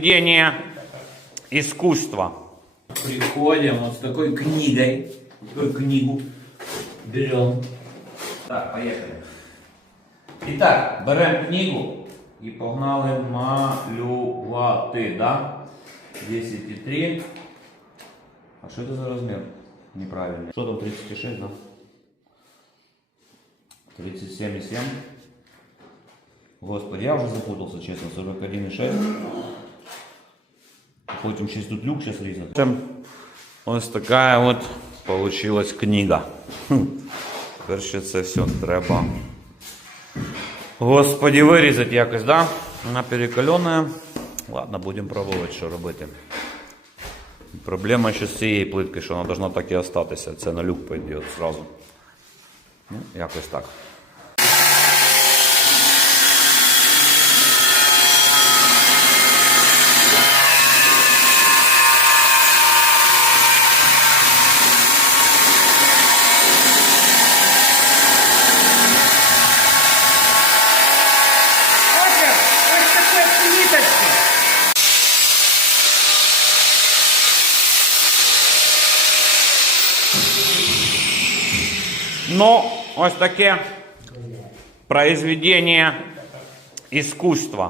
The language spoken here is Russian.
Произведение искусства. Приходим вот с такой книгой. Такую книгу берем. Так, поехали. Итак, беремо книгу і погнали малювати, да? 10,3. А що це за розмір? Неправильний. Що там 36, да? 37,7. Господи, я вже запутался, чесно. 41,6. Потім щось тут люк зараз різати. Ось така от получилась книга. Ще це все треба. Господи, вирізати якось, да? Вона перекалена. Ладно, будемо пробувати, що робити. Проблема ще з цією плиткою, що вона должна так і остатися. Це на люк пойде от зразу. Ну, якось так. Ну, ось таке произведение искусства.